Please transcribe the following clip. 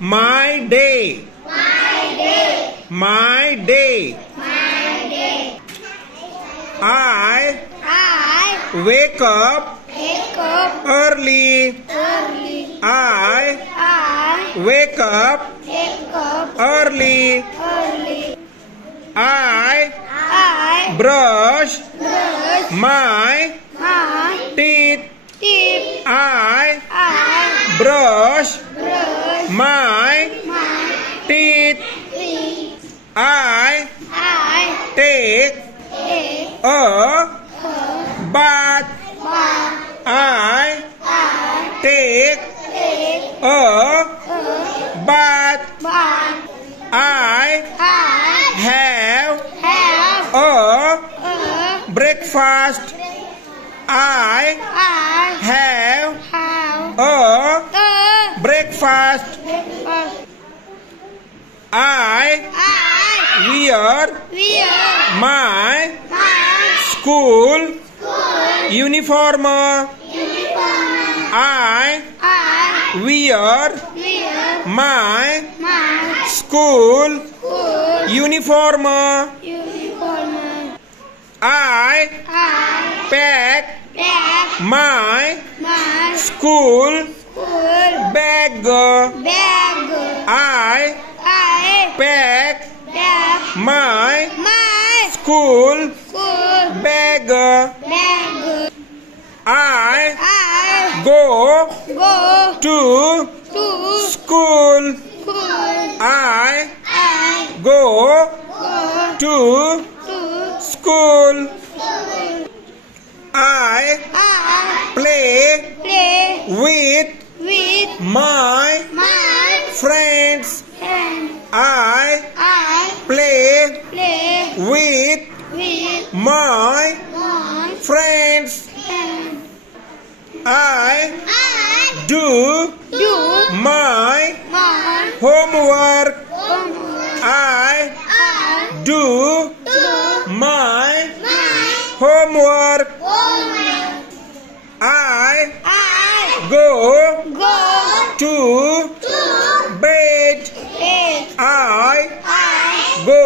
My day. My day. I wake up early. I wake up early. I brush my teeth. I brush my teeth. I take a bath. I take a bath. I have a breakfast. I have a breakfast. I wear my school uniform. I wear my school uniform. I pack my school bag. I pack my school bag. I go to school. I go to school. I play with my friends. I play with my friends. I do my homework. I do my homework. I go to bed. I go